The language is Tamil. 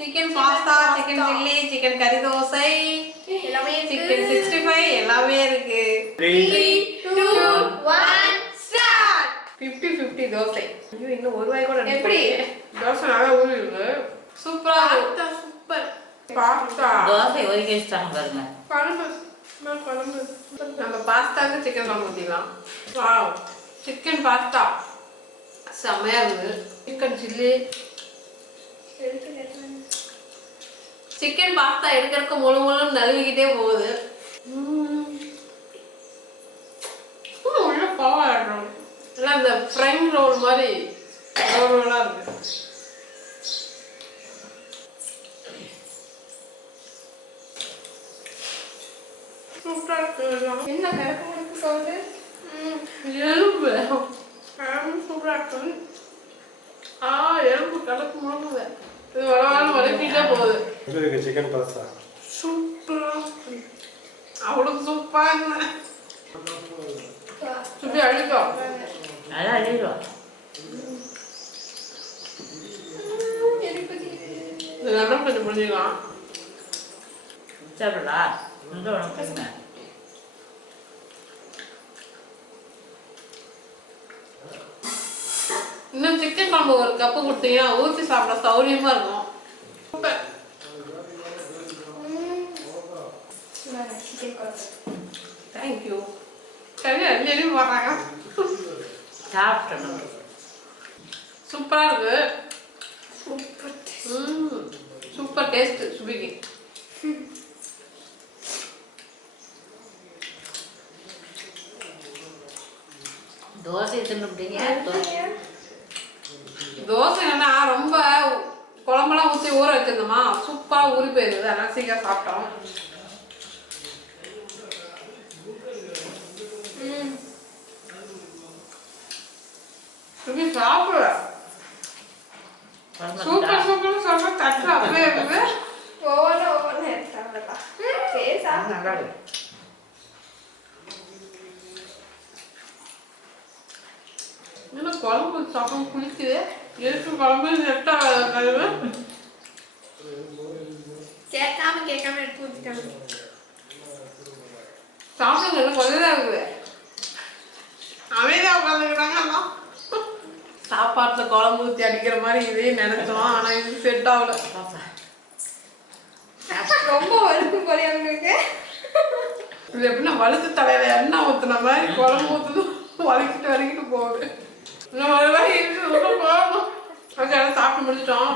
Chicken pasta chicken chilli chicken கறி தோசை. எல்லாமே சிக்கன் சிக்ஸ்டி ஃபைவ் எல்லாமே இருக்கு. Three two one start fifty fifty dosa. ஐயோ இன்னும் ஒரு வாய் கூட எப்படி? தோசை நல்லா ஊறி இருக்கு சூப்பரா சூப்பர் பாஸ்தா தோசை ஒதுக்கி வச்சுட்டாங்க பாருங்க. குழம்பு நம்ம பாஸ்தாக்கு சிக்கன் குழம்பு ஊற்றிக்கலாம் வாவ் சிக்கன் பாஸ்தா செம்மையா இருக்குது. சிக்கன் சில்லி சிக்கன் பாஸ்தா எடுக்கிறதுக்கு முழு முழு நழுவிக்கிட்டே போகுது. உள்ள பாவாடுறோம் எல்லாம் இந்த ஃப்ரைங் ரோல் மாதிரி ரோல் ரோலாக இருக்கு. என்ன முறுக்கு சவுண்டு எலும்பு. சூப்பராக இருக்கு. ஆ எலும்பு கலப்பு முழுங்குது. இது வர வர வதக்கிட்டே போகுது. எப்படி இருக்கு சிக்கன் பாஸ்தா சூப்பரா. அவளுக்கு சூப்பராக சுப்பி அழிக்கும் நல்லா அழிடுவோம் இது நல்லா கொஞ்சம் புரிஞ்சுக்கலாம் சாப்பிடலா இந்த உனக்கு இன்னும் சிக்கன் குழம்பு ஒரு கப்பு கொடுத்தீங்கன்னா ஊற்றி சாப்பிட சௌரியமா இருக்கும் சூப்பர் குழம்பு தேங்க்யூ சரி அள்ளி போடுறாங்க சாப்பிட்டணும் சூப்பரா இருக்கு. சூப்பர் ம் சூப்பர் டேஸ்ட் சுபிக்கு தோசை தின்னுட்டீங்க தோசை. தோசை என்னன்னா ரொம்ப குழம்பெல்லாம் ஊற்றி ஊற வச்சிருந்தோமா? சூப்பராக ஊறி போயிருது அதெல்லாம் சீக்கிரம் சாப்பிட்டோம். சுபி சாப்பிடு சூப்பர் சூப்பர் சொல்ற தட்டு அப்படியே இருக்குது ஒவ்வொன்று ஒவ்வொன்று எடுத்தாங்கப்பா சரி சாப்பிடு நல்லா இருக்கு இன்னும் குழம்பு சாப்பிட குளிக்குது எதுக்கு குழம்பு கழுவு கேட்காம கேட்காம எடுத்து ஊற்றிட்டாங்க சாப்பிடுங்க கொஞ்சம் தான் இருக்குது சாப்பாட்டில் குழம்பு ஊற்றி அடிக்கிற மாதிரி இதே நினைச்சோம். ஆனால் இது செட் ஆகல. ரொம்ப போறியா உங்களுக்கு இது எப்படின்னா வழுத்து தலையில எண்ணெய் ஊத்துன மாதிரி குழம்பு ஊத்துது. வலிக்கிட்டு வலிக்கிட்டு போகுது. போகணும் அங்கே சாப்பிட்டு முடிச்சிட்டோம்.